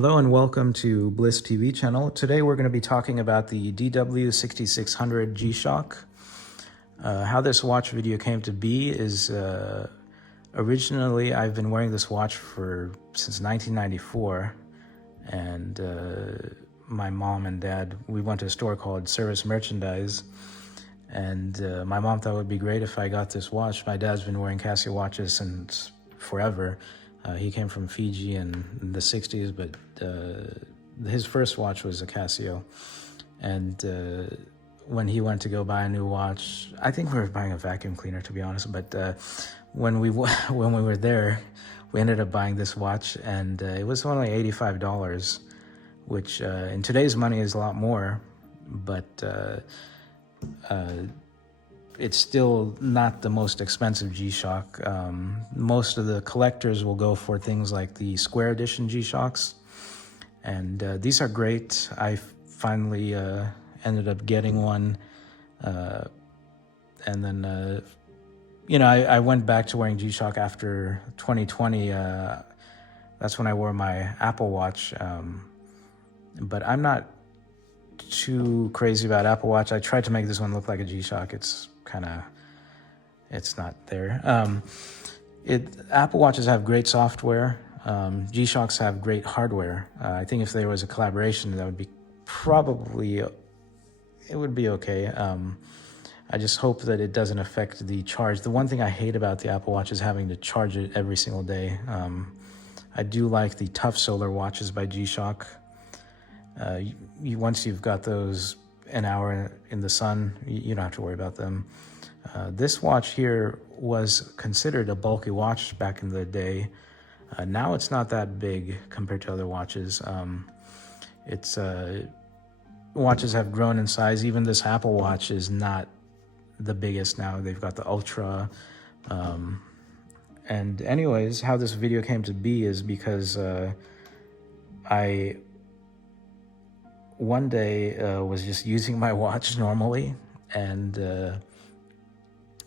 Hello and welcome to Bliss TV channel. Today we're going to be talking about the DW-6600 G-Shock. How this watch video came to be is originally I've been wearing this watch since 1994, and my mom and dad, we went to a store called Service Merchandise, and my mom thought it would be great if I got this watch. My dad's been wearing Casio watches since forever. He came from Fiji in the 60s, but his first watch was a Casio. And when he went to go buy a new watch, I think we were buying a vacuum cleaner, to be honest, but when we were there, we ended up buying this watch, and it was only $85, which in today's money is a lot more, but it's still not the most expensive G-Shock. Most of the collectors will go for things like the Square Edition G-Shocks, and these are great. I finally ended up getting one, and then I went back to wearing G-Shock after 2020. That's when I wore my Apple Watch, but I'm not too crazy about Apple Watch. I tried to make this one look like a G-Shock. It's not there. Apple Watches have great software. G-Shocks have great hardware. I think if there was a collaboration, that would be it would be okay. I just hope that it doesn't affect the charge. The one thing I hate about the Apple Watch is having to charge it every single day. I do like the Tough Solar watches by G-Shock. Once you've got those an hour in the sun, you don't have to worry about them. This watch here was considered a bulky watch back in the day. Now it's not that big compared to other watches. Watches have grown in size. Even this Apple Watch is not the biggest now. They've got the Ultra. And anyways, how this video came to be is because I one day was just using my watch normally, and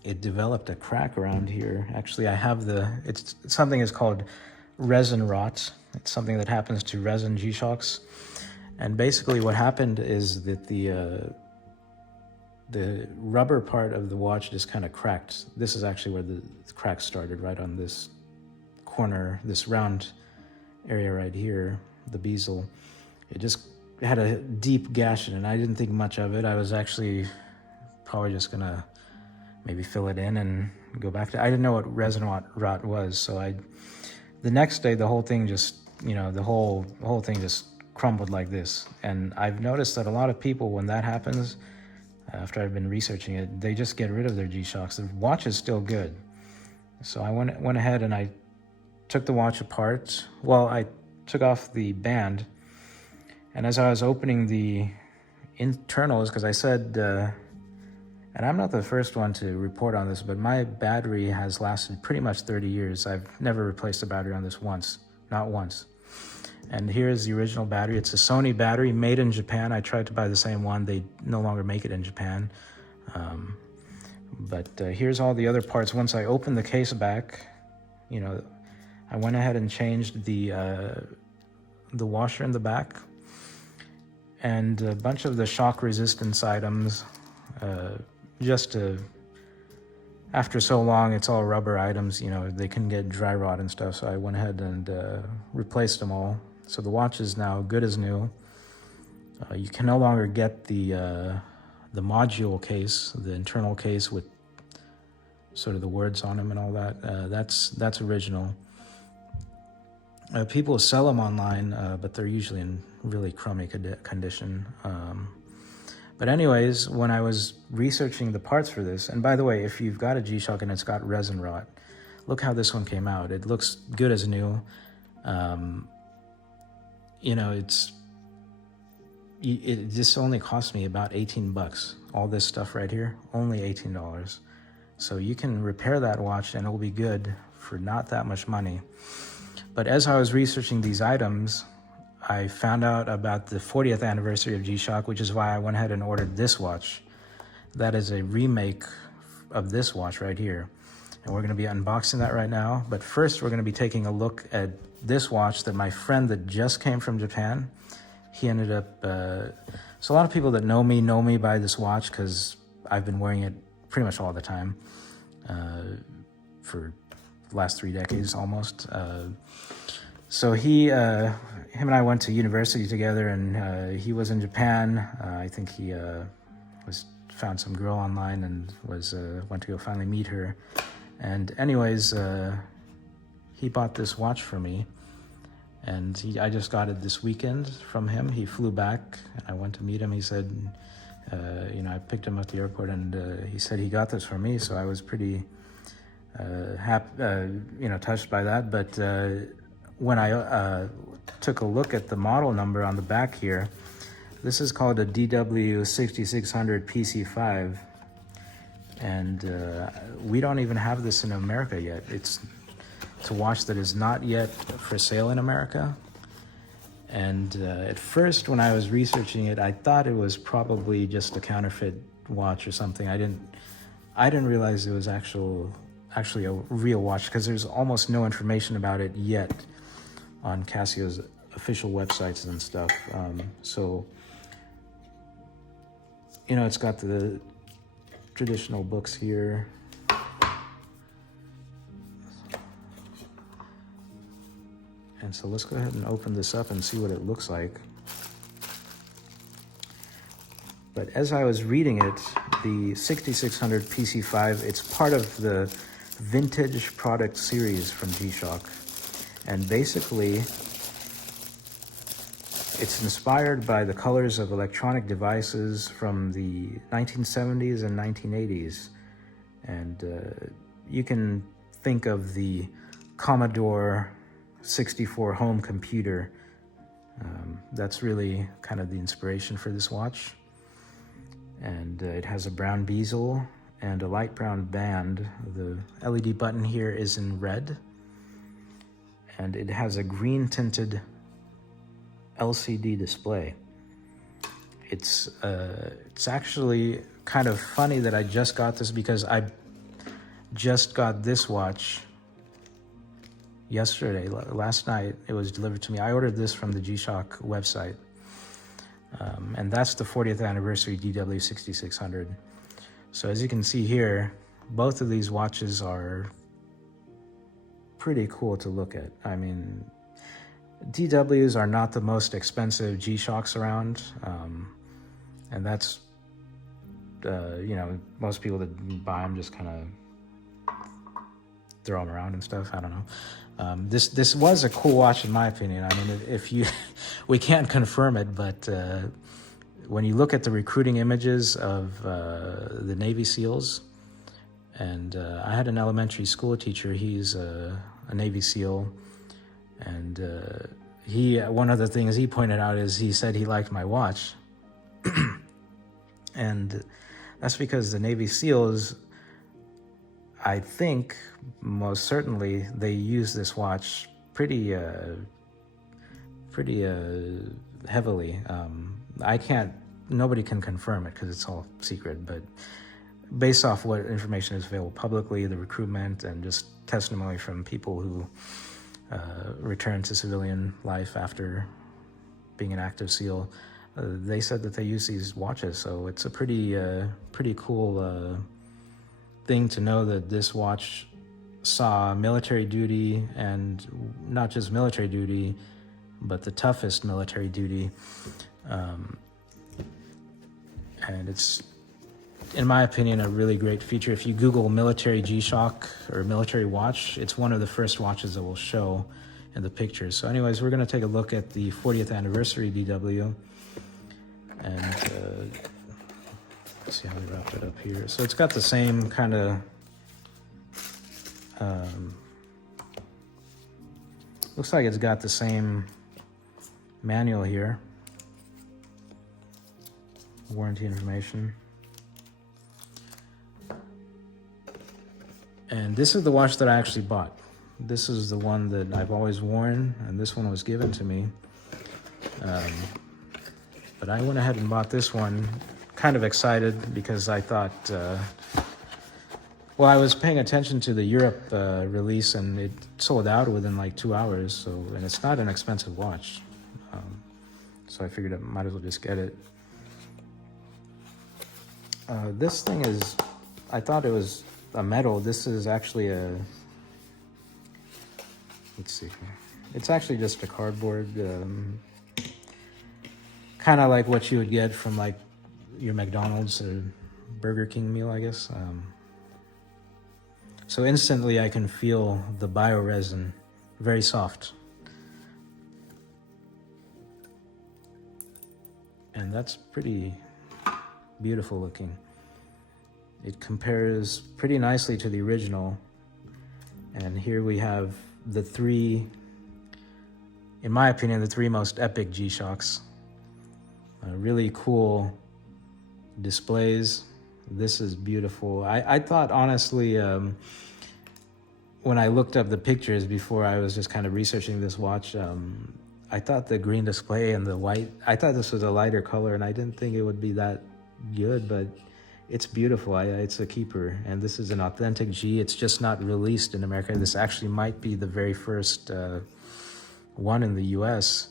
it developed a crack around here. Actually, I have it's something is called resin rot. It's something that happens to resin G-Shocks. And basically what happened is that the rubber part of the watch just kind of cracked. This is actually where the crack started, right on this corner, this round area right here, the bezel. It just had a deep gash in it. I didn't think much of it. I was actually probably just gonna maybe fill it in and go back to. I didn't know what resin rot was, so the next day the whole thing just the whole thing just crumbled like this. And I've noticed that a lot of people, when that happens, after I've been researching it, they just get rid of their G-Shocks. The watch is still good, so I went ahead and I took the watch apart. Well, I took off the band. And as I was opening the internals, because I said, and I'm not the first one to report on this, but my battery has lasted pretty much 30 years. I've never replaced a battery on this once, not once. And here's the original battery. It's a Sony battery made in Japan. I tried to buy the same one. They no longer make it in Japan. But here's all the other parts. Once I opened the case back, I went ahead and changed the washer in the back, and a bunch of the shock resistance items, after so long, it's all rubber items, they can get dry rot and stuff, so I went ahead and replaced them all. So the watch is now good as new. You can no longer get the module case, the internal case with sort of the words on them and all that. That's original. People sell them online, but they're usually in really crummy condition. But anyways, when I was researching the parts for this, and by the way, if you've got a G-Shock and it's got resin rot, look how this one came out. It looks good as new. It just only cost me about 18 bucks. All this stuff right here, only $18. So you can repair that watch and it'll be good for not that much money. But as I was researching these items, I found out about the 40th anniversary of G-Shock, which is why I went ahead and ordered this watch. That is a remake of this watch right here. and we're going to be unboxing that right now. But first, we're going to be taking a look at this watch that my friend that just came from Japan, he ended up, so a lot of people that know me by this watch because I've been wearing it pretty much all the time for the last 3 decades almost. So him and I went to university together, and he was in Japan. I think he found some girl online and went to go finally meet her. And anyways, he bought this watch for me, and I just got it this weekend from him. He flew back, and I went to meet him. He said, I picked him up at the airport, and he said he got this for me. So I was pretty happy, touched by that. But when I took a look at the model number on the back here, this is called a DW-6600PC5, and we don't even have this in America yet. It's a watch that is not yet for sale in America. And at first, when I was researching it, I thought it was probably just a counterfeit watch or something. I didn't realize it was actually a real watch, because there's almost no information about it yet on Casio's official websites and stuff. It's got the traditional books here. And so let's go ahead and open this up and see what it looks like. But as I was reading it, the 6600 PC5, it's part of the vintage product series from G-Shock. And basically, it's inspired by the colors of electronic devices from the 1970s and 1980s. And you can think of the Commodore 64 home computer. That's really kind of the inspiration for this watch. And it has a brown bezel and a light brown band. The LED button here is in red, and it has a green tinted LCD display. It's actually kind of funny that I just got this, because I just got this watch yesterday, last night. It was delivered to me. I ordered this from the G-Shock website, and that's the 40th anniversary DW-6600. So as you can see here, both of these watches are pretty cool to look at. I mean, DWs are not the most expensive G-Shocks around, and that's, most people that buy them just kind of throw them around and stuff. I don't know. This was a cool watch in my opinion. I mean, we can't confirm it, but when you look at the recruiting images of the Navy SEALs, and I had an elementary school teacher, he's a Navy SEAL, and one of the things he pointed out is he said he liked my watch. And that's because the Navy SEALs, I think most certainly they use this watch pretty heavily. Nobody can confirm it because it's all secret, but based off what information is available publicly, the recruitment, and just testimony from people who return to civilian life after being an active SEAL, they said that they use these watches. So it's a pretty cool thing to know that this watch saw military duty, and not just military duty, but the toughest military duty. And it's, in my opinion, a really great feature. If you Google military G-Shock or military watch, it's one of the first watches that will show in the pictures. So anyways, we're going to take a look at the 40th anniversary DW, and let's see how we wrap it up here. So it's got the same kind of looks like it's got the same manual here, warranty information. And this is the watch that I actually bought. This is the one that I've always worn, and this one was given to me. But I went ahead and bought this one, kind of excited, because I thought Well, I was paying attention to the Europe release, and it sold out within like 2 hours. So, and it's not an expensive watch, so I figured I might as well just get it. This thing is, I thought it was a metal. This is actually a, let's see here. It's actually just a cardboard, kind of like what you would get from like your McDonald's or Burger King meal, I guess. So instantly I can feel the bioresin, very soft. And that's pretty beautiful looking. It compares pretty nicely to the original. And here we have the three, in my opinion, the three most epic G-Shocks. Really cool displays. This is beautiful. I thought, honestly, when I looked up the pictures before I was just kind of researching this watch, I thought the green display and the white, I thought this was a lighter color, and I didn't think it would be that good, but it's beautiful. It's a keeper, and this is an authentic G. It's just not released in America. This actually might be the very first one in the US.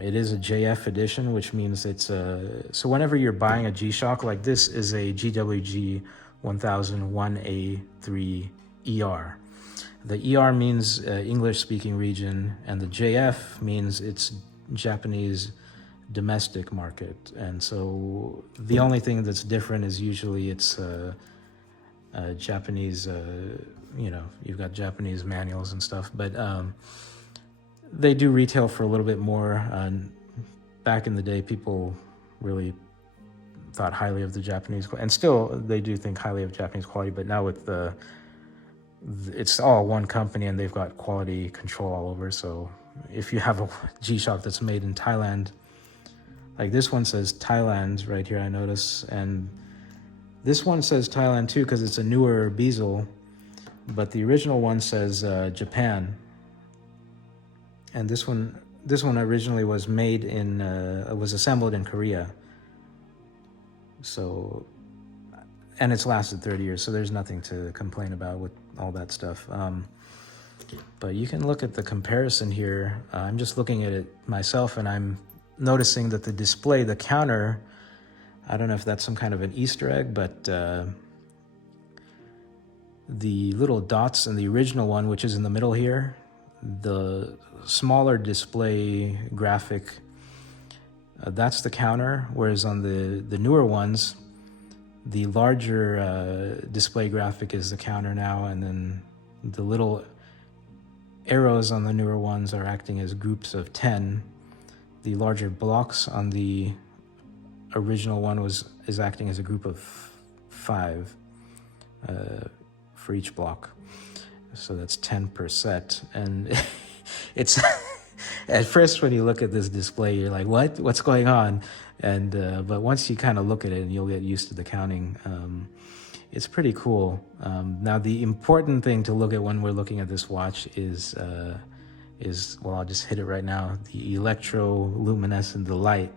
It is a JF edition, which means it's a, so whenever you're buying a G-Shock, like this is a GWG 1001A3ER. The ER means English-speaking region, and the JF means it's Japanese domestic market. And so the only thing that's different is usually it's Japanese, you know, you've got Japanese manuals and stuff, but they do retail for a little bit more. Back in the day, people really thought highly of the Japanese, and still they do think highly of Japanese quality, but now with it's all one company and they've got quality control all over. So if you have a G-Shock that's made in Thailand, like this one says Thailand right here, I notice, and this one says Thailand too because it's a newer bezel, but the original one says Japan. And this one originally was made in, was assembled in Korea. So, and it's lasted 30 years, so there's nothing to complain about with all that stuff. But you can look at the comparison here. I'm just looking at it myself, and I'm noticing that the display, the counter, I don't know if that's some kind of an Easter egg, but the little dots in the original one, which is in the middle here, the smaller display graphic, that's the counter, whereas on the newer ones, the larger display graphic is the counter now, and then the little arrows on the newer ones are acting as groups of 10. The larger blocks on the original one is acting as a group of 5 for each block. So that's 10 per set, and it's at first when you look at this display, you're like, what's going on? And but once you kind of look at it and you'll get used to the counting, it's pretty cool. Now the important thing to look at when we're looking at this watch is well, I'll just hit it right now, the electro-luminescent, the light.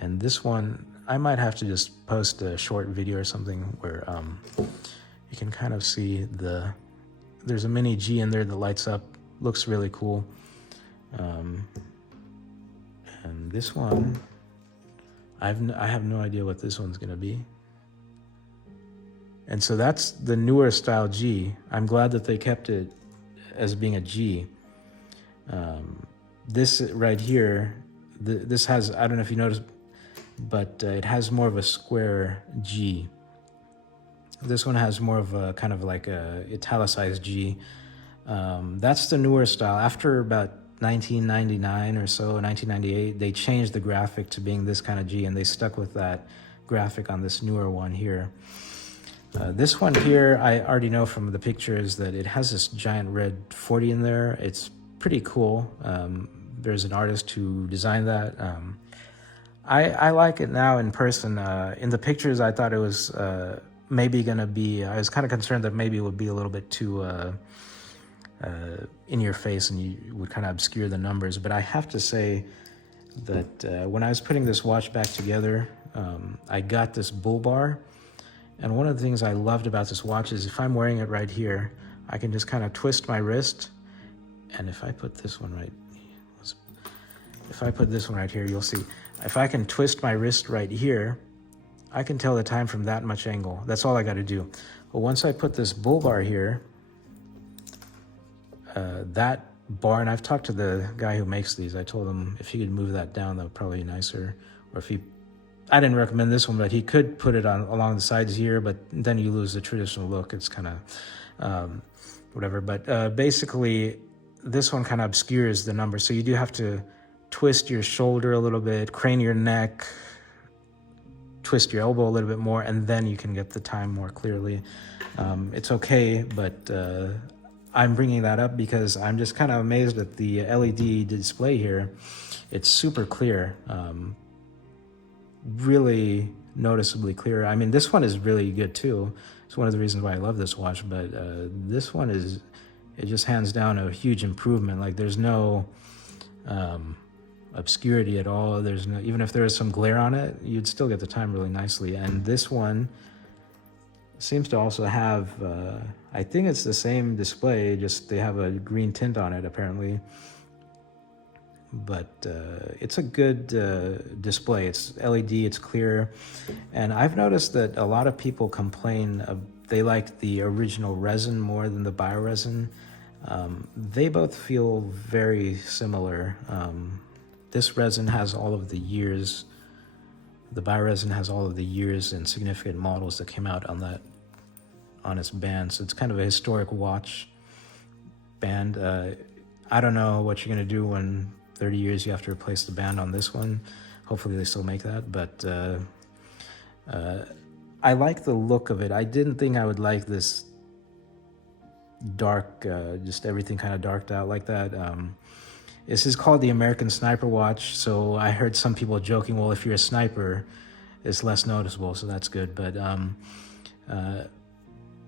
And this one, I might have to just post a short video or something where you can kind of see there's a mini G in there that lights up, looks really cool. And this one, I have no idea what this one's gonna be. And so that's the newer style G. I'm glad that they kept it as being a G. This right here, this has, I don't know if you noticed, but it has more of a square G. This one has more of a kind of like a italicized G. That's the newer style. After about 1999 or so, 1998, they changed the graphic to being this kind of G, and they stuck with that graphic on this newer one here. This one here, I already know from the pictures that it has this giant red 40 in there. It's pretty cool. There's an artist who designed that. I like it now in person. In the pictures, I thought it was maybe gonna be, I was kind of concerned that maybe it would be a little bit too in your face and you would kind of obscure the numbers. But I have to say that when I was putting this watch back together, I got this bull bar, And one of the things I loved about this watch is if I'm wearing it right here, I can just kind of twist my wrist. And if I put this one right, here, you'll see. If I can twist my wrist right here, I can tell the time from that much angle. That's all I got to do. But once I put this bull bar here, that bar, and I've talked to the guy who makes these. I told him if he could move that down, that would probably be nicer. Or if he, I didn't recommend this one, but he could put it on along the sides here, but then you lose the traditional look. It's kind of whatever. But basically, this one kind of obscures the number. So you do have to twist your shoulder a little bit, crane your neck, twist your elbow a little bit more, and then you can get the time more clearly. It's okay, but I'm bringing that up because I'm just kind of amazed at the LED display here. It's super clear, really noticeably clear. I mean, this one is really good too. It's one of the reasons why I love this watch, but this one is, it just hands down a huge improvement. Like there's no obscurity at all. There's no, even if there is some glare on it, you'd still get the time really nicely. And this one seems to also have, I think it's the same display, just they have a green tint on it apparently. But it's a good display. It's LED, it's clear. And I've noticed that a lot of people complain, they like the original resin more than the bioresin. They both feel very similar. This resin has all of the years, the bioresin has all of the years and significant models that came out on its band. So it's kind of a historic watch band. I don't know what you're gonna do when 30 years you have to replace the band on this one. Hopefully they still make that, but I like the look of it. I didn't think I would like this dark, just everything kind of darked out like that. This is called the American Sniper watch, so I heard some people joking, well, if you're a sniper, it's less noticeable, so that's good. But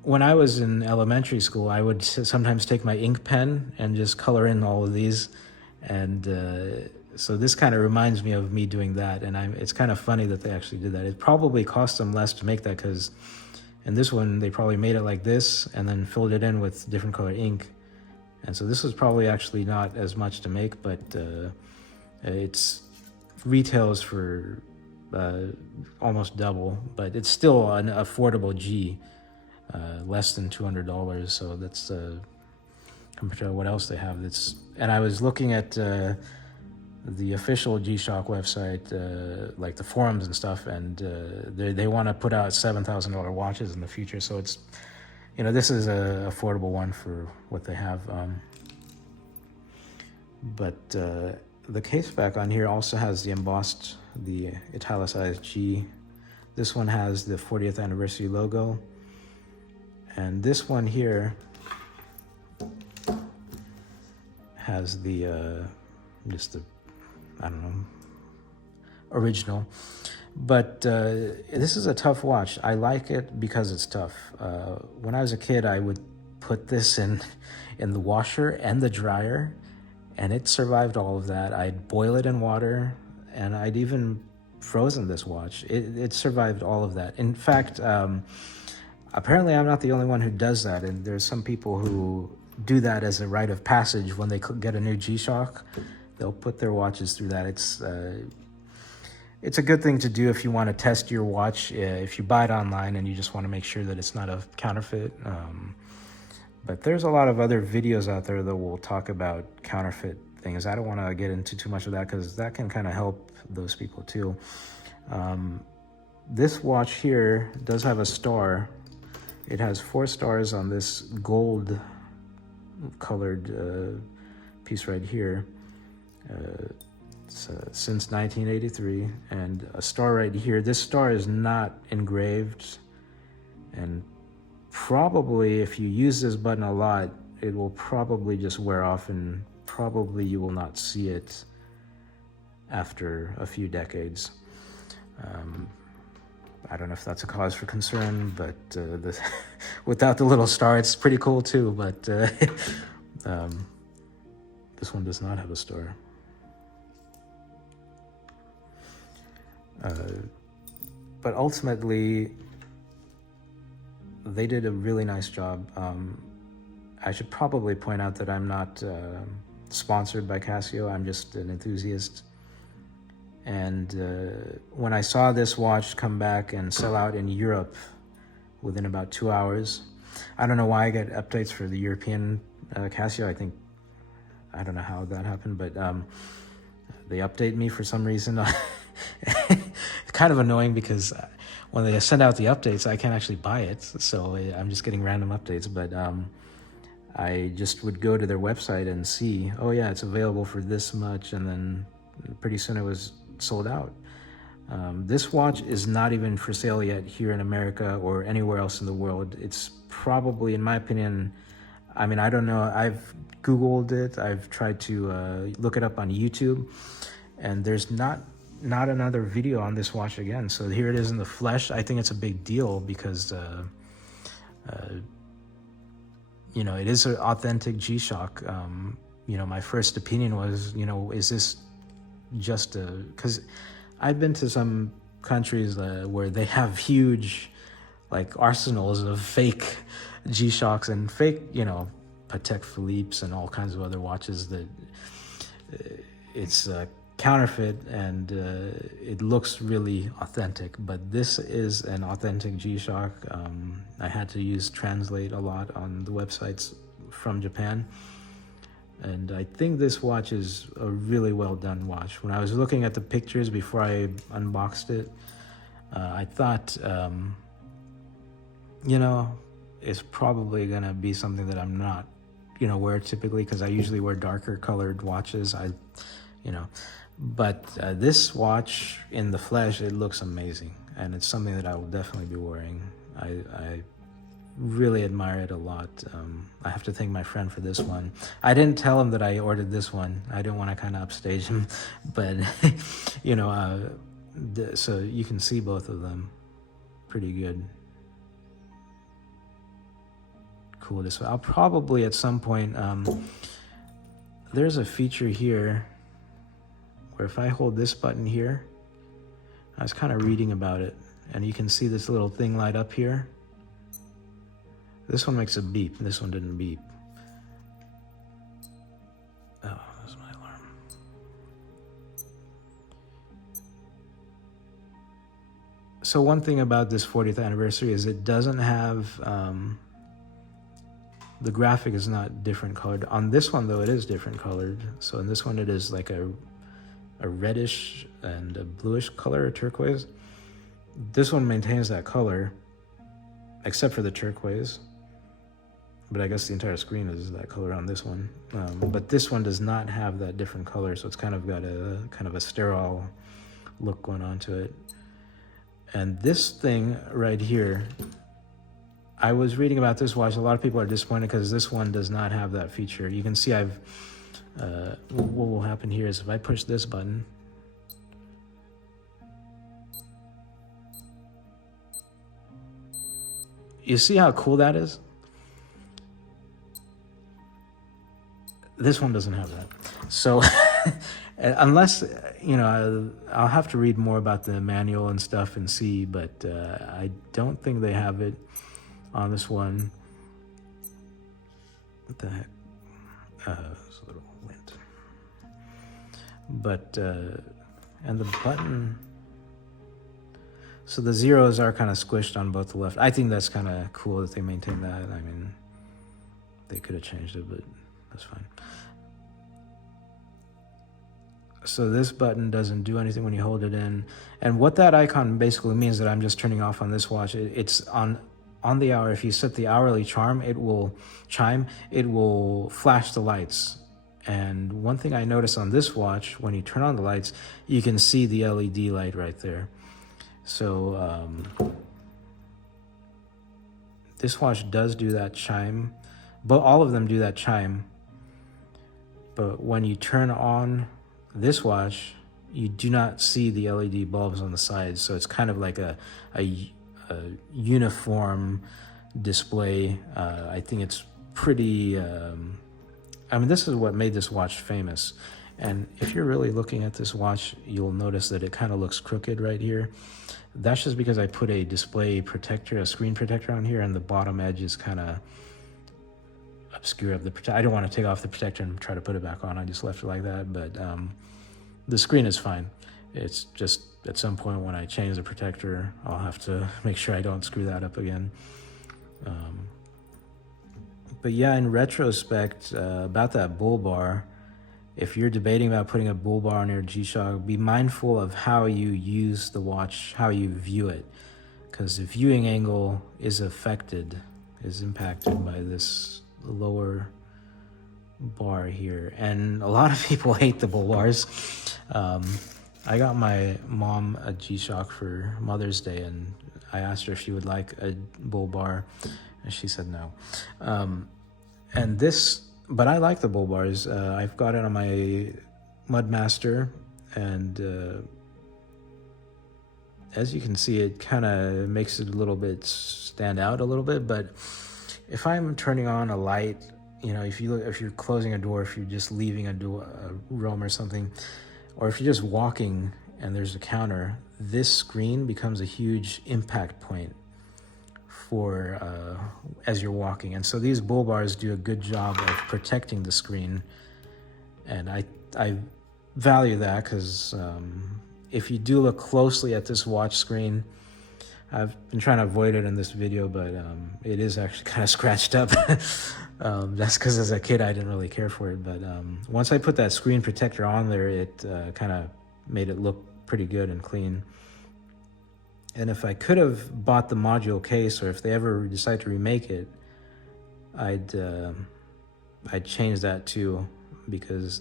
when I was in elementary school, I would sometimes take my ink pen and just color in all of these. And so this kind of reminds me of me doing that. And it's kind of funny that they actually did that. It probably cost them less to make that because in this one, they probably made it like this and then filled it in with different color ink. And so this was probably actually not as much to make, but it's retails for almost double, but it's still an affordable G, less than $200. So that's compared to what else they have. And I was looking at the official G-Shock website, like the forums and stuff, and they want to put out $7,000 watches in the future. So it's, you know, this is a affordable one for what they have. But the case back on here also has the embossed, the italicized G. This one has the 40th anniversary logo. And this one here has the, just the, I don't know, original. But this is a tough watch. I like it because it's tough. When I was a kid, I would put this in the washer and the dryer, and it survived all of that. I'd boil it in water, and I'd even frozen this watch. It survived all of that. In fact, apparently I'm not the only one who does that, and there's some people who do that as a rite of passage. When they get a new G-Shock, they'll put their watches through that. It's a good thing to do if you want to test your watch, if you buy it online and you just want to make sure that it's not a counterfeit. But there's a lot of other videos out there that will talk about counterfeit things. I don't want to get into too much of that because that can kind of help those people too. This watch here does have a star. It has 4 stars on this gold colored piece right here. Since 1983, and a star right here. This star is not engraved, and probably if you use this button a lot, it will probably just wear off, and probably you will not see it after a few decades. I don't know if that's a cause for concern, but without the little star, it's pretty cool too, but this one does not have a star. But ultimately, they did a really nice job. I should probably point out that I'm not sponsored by Casio. I'm just an enthusiast. And when I saw this watch come back and sell out in Europe within about 2 hours, I don't know why I get updates for the European Casio. I don't know how that happened, but they update me for some reason. It's kind of annoying because when they send out the updates, I can't actually buy it. So I'm just getting random updates, but I just would go to their website and see, oh yeah, it's available for this much. And then pretty soon it was sold out. This watch is not even for sale yet here in America or anywhere else in the world. It's probably, in my opinion, I mean, I don't know. I've Googled it. I've tried to look it up on YouTube, and there's not another video on this watch again. So here it is in the flesh. I think it's a big deal because, you know, it is an authentic G-Shock. You know, my first opinion was, you know, is this just because I've been to some countries where they have huge, like, arsenals of fake G-Shocks and fake, you know, Patek Philippe's and all kinds of other watches that it's counterfeit and it looks really authentic. But this is an authentic G-Shock. I had to use Translate a lot on the websites from Japan. And I think this watch is a really well done watch. When I was looking at the pictures before I unboxed it, I thought, you know, it's probably gonna be something that I'm not, you know, wear typically, because I usually wear darker colored watches. You know, but this watch in the flesh, it looks amazing, and it's something that I will definitely be wearing. I really admire it a lot. I have to thank my friend for this one. I didn't tell him that I ordered this one. I didn't want to kind of upstage him, but you know, so you can see both of them pretty good. Cool. This I'll probably at some point, there's a feature here where if I hold this button here, I was kind of reading about it, and you can see this little thing light up here. This one makes a beep. This one didn't beep. Oh, that's my alarm. So one thing about this 40th anniversary is it doesn't have, the graphic is not different colored. On this one, though, it is different colored. So in this one, it is like a reddish and a bluish color, turquoise. This one maintains that color, except for the turquoise. But I guess the entire screen is that color on this one. But this one does not have that different color, so it's kind of got a kind of a sterile look going on to it. And this thing right here, I was reading about this watch. A lot of people are disappointed because this one does not have that feature. You can see I've, what will happen here is if I push this button, you see how cool that is? This one doesn't have that. So unless, you know, I'll have to read more about the manual and stuff and see, but I don't think they have it on this one. What the heck? There's a little wind. But, and the button, so the zeros are kind of squished on both the left. I think that's kind of cool that they maintain that. I mean, they could have changed it, but that's fine. So this button doesn't do anything when you hold it in. And what that icon basically means that I'm just turning off on this watch, it's on the hour. If you set the hourly chime, it will flash the lights. And one thing I noticed on this watch, when you turn on the lights, you can see the LED light right there. So this watch does do that chime, but all of them do that chime. But when you turn on this watch, you do not see the LED bulbs on the sides. So it's kind of like a uniform display. I think it's pretty, I mean, this is what made this watch famous. And if you're really looking at this watch, you'll notice that it kind of looks crooked right here. That's just because I put a display protector, a screen protector on here, and the bottom edge is kind of obscure of the protector. I don't want to take off the protector and try to put it back on. I just left it like that, but the screen is fine. It's just at some point when I change the protector, I'll have to make sure I don't screw that up again. But yeah, in retrospect, about that bull bar, if you're debating about putting a bull bar on your G-Shock, be mindful of how you use the watch, how you view it, because the viewing angle is impacted by this lower bar here. And a lot of people hate the bull bars. I got my mom a G-Shock for Mother's Day, and I asked her if she would like a bull bar, and she said no. But I like the bull bars. I've got it on my Mudmaster, and as you can see, it kind of makes it a little bit stand out a little bit. But if I'm turning on a light, you know, if you're closing a door, if you're just leaving a room or something, or if you're just walking and there's a counter, this screen becomes a huge impact point for as you're walking. And so these bull bars do a good job of protecting the screen, and I value that, because if you do look closely at this watch screen, I've been trying to avoid it in this video, but it is actually kind of scratched up. That's because as a kid I didn't really care for it, but once I put that screen protector on there, it kind of made it look pretty good and clean. And if I could have bought the module case, or if they ever decide to remake it, I'd change that too, because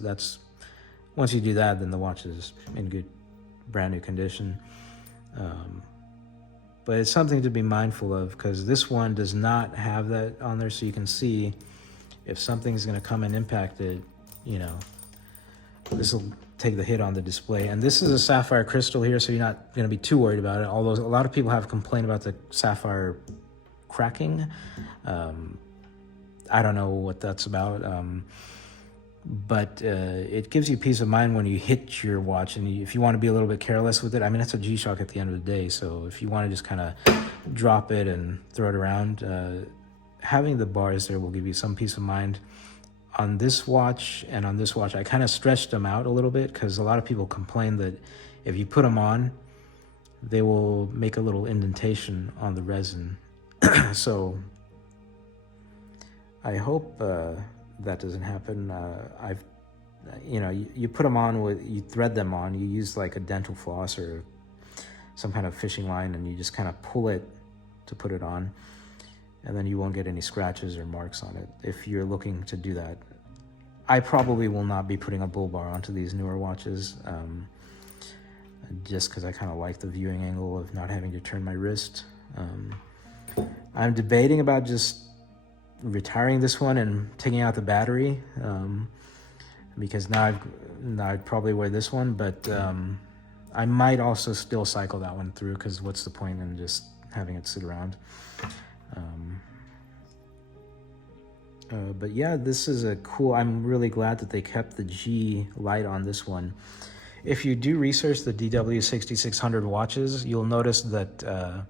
once you do that, then the watch is in good, brand new condition. But it's something to be mindful of, because this one does not have that on there, so you can see if something's going to come and impact it, you know, this will take the hit on the display. And this is a sapphire crystal here, so you're not going to be too worried about it, although a lot of people have complained about the sapphire cracking. I don't know what that's about, but it gives you peace of mind when you hit your watch, and if you want to be a little bit careless with it, I mean, that's a G-Shock at the end of the day, so if you want to just kind of drop it and throw it around, having the bars there will give you some peace of mind. On this watch and on this watch, I kind of stretched them out a little bit, because a lot of people complain that if you put them on, they will make a little indentation on the resin. So I hope that doesn't happen. You put them on you thread them on, you use like a dental floss or some kind of fishing line, and you just kind of pull it to put it on, and then you won't get any scratches or marks on it if you're looking to do that. I probably will not be putting a bull bar onto these newer watches, just because I kind of like the viewing angle of not having to turn my wrist. I'm debating about just retiring this one and taking out the battery, because now I'd probably wear this one, but I might also still cycle that one through, because what's the point in just having it sit around? But yeah, this is I'm really glad that they kept the G light on this one. If you do research the DW-6600 watches, you'll notice that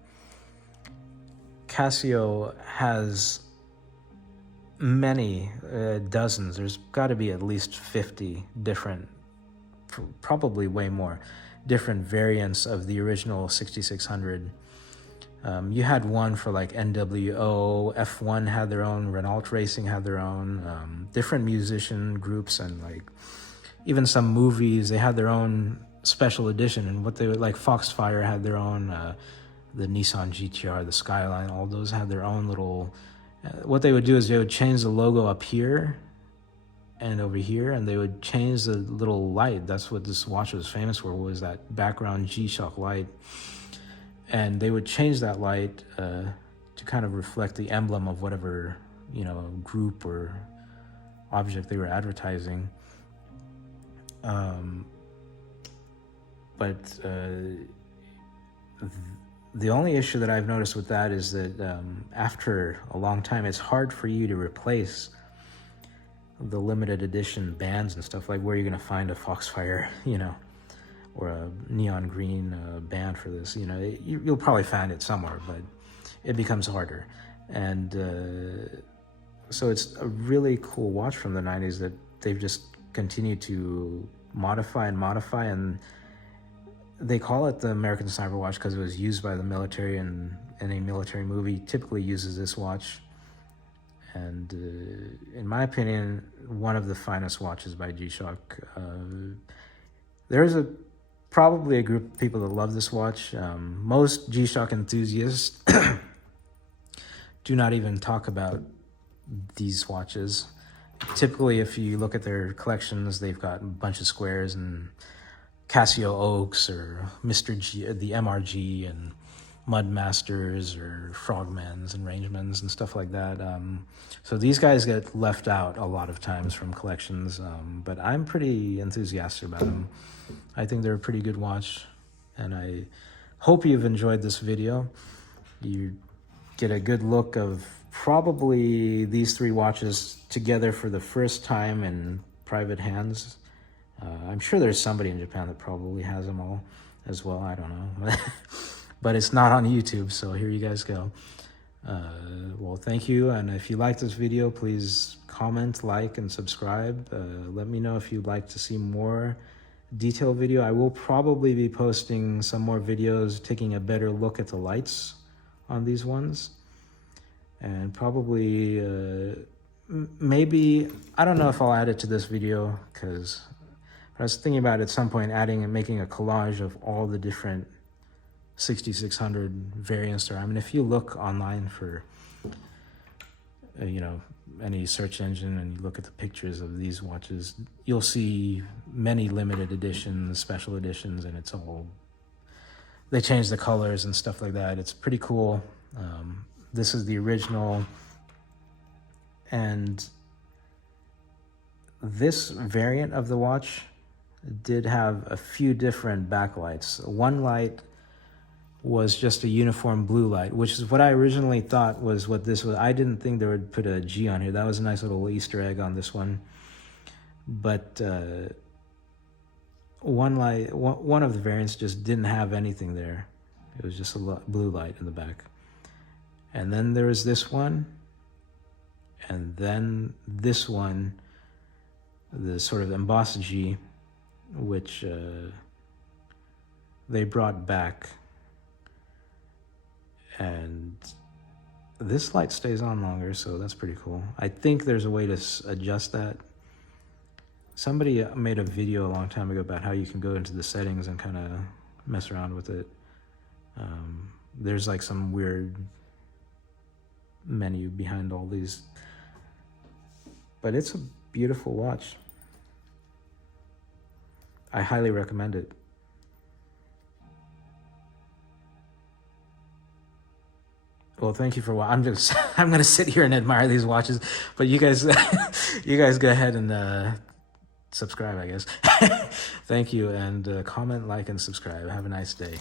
Casio has many dozens. There's got to be at least 50 different, probably way more, different variants of the original 6600. You had one for like NWO, F1 had their own, Renault Racing had their own, different musician groups, and like even some movies, they had their own special edition. And what they would, like Foxfire had their own, the Nissan GTR, the Skyline, all those had their own little, what they would do is they would change the logo up here and over here, and they would change the little light. That's what this watch was famous for, was that background G-Shock light. And they would change that light to kind of reflect the emblem of whatever, group or object they were advertising. But the only issue that I've noticed with that is that after a long time, it's hard for you to replace the limited edition bands and stuff, like where you're gonna find a Foxfire, you know, or a neon green band for this. You know, you'll probably find it somewhere, but it becomes harder. And so it's a really cool watch from the 90s that they've just continued to modify, and they call it the American Sniper watch because it was used by the military, and a military movie typically uses this watch. And in my opinion, one of the finest watches by G-Shock. There's probably a group of people that love this watch. Most G-Shock enthusiasts do not even talk about these watches. Typically, if you look at their collections, they've got a bunch of squares and Casio Oaks or Mr. G, the MRG, and Mudmasters or Frogmans and Rangemans and stuff like that. So these guys get left out a lot of times from collections, but I'm pretty enthusiastic about them. I think they're a pretty good watch, and I hope you've enjoyed this video. You get a good look of probably these three watches together for the first time in private hands. I'm sure there's somebody in Japan that probably has them all as well. I don't know. But it's not on YouTube, so here you guys go. Well, thank you, and if you like this video, please comment, like, and subscribe. Let me know if you'd like to see more detailed video. I will probably be posting some more videos taking a better look at the lights on these ones, and probably maybe, I don't know if I'll add it to this video, because I was thinking about at some point adding and making a collage of all the different 6600 variants there. I mean, if you look online for you know, any search engine and you look at the pictures of these watches, you'll see many limited editions, special editions, and it's all, they change the colors and stuff like that. It's pretty cool. This is the original, and this variant of the watch did have a few different backlights. One light was just a uniform blue light, which is what I originally thought was what this was. I didn't think they would put a G on here. That was a nice little Easter egg on this one. But one of the variants just didn't have anything there. It was just a blue light in the back. And then there was this one, and then this one, the sort of embossed G, which they brought back. And this light stays on longer, so that's pretty cool. I think there's a way to adjust that. Somebody made a video a long time ago about how you can go into the settings and kind of mess around with it. There's like some weird menu behind all these, but it's a beautiful watch. I highly recommend it. Well, thank you for watching. I'm gonna sit here and admire these watches, but you guys, you guys go ahead and subscribe, I guess. Thank you, and comment, like, and subscribe. Have a nice day.